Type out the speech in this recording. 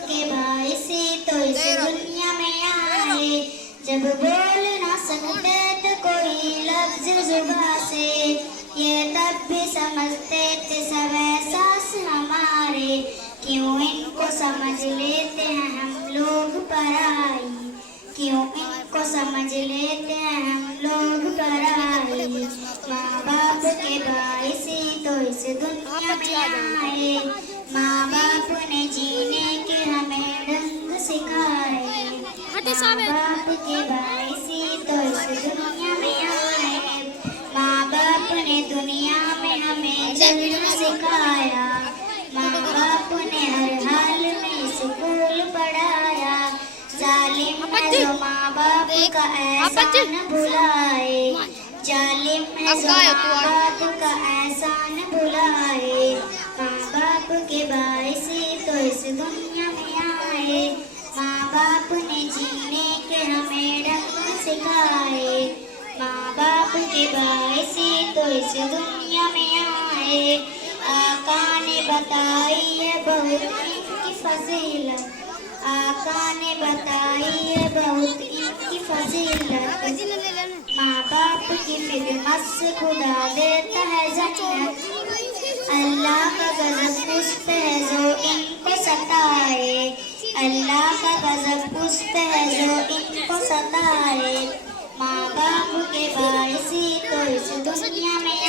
के बाइसी तो इस दुनिया में आए। जब बोल ना सकते तो कोई लफ्ज जुबां से, ये तब भी समझते थे सब एहसास हमारे। क्यों इनको समझ लेते हैं हम लोग पराई, क्यों इनको समझ लेते हैं हम लोग पराई। माँ बाप के बाइसी तो इस दुनिया में आए। माँ बाप ने जीने के हमें ढंग सिखाए। माँ बाप के बाइसी तो इस दुनिया में आए। माँ बाप ने दुनिया में हमें चलना सिखाया। माँ बाप ने हर हाल में स्कूल पढ़ाया। जालिम है जो माँ बाप का एहसान भुलाए, जालिम है जो माँ बाप का एहसान भुलाए। माँ बाप के बाइसी तो इस दुनिया में आए। माँ बाप ने जीने के हमें ढंग सिखाए। माँ बाप के बाइसी तो इस दुनिया में आए। आका ने बताई है बहुत इनकी फजीलत, आका ने बताई है बहुत इनकी फजीलत। माँ बाप की खिदमत से खुदा देता है जन्नत। अल्लाह का गजब उस पे है जो इनको सताए, अल्लाह का गजब उस पे है जो इनको सताए। माँ बाप के बाइसी तो इस दुनिया में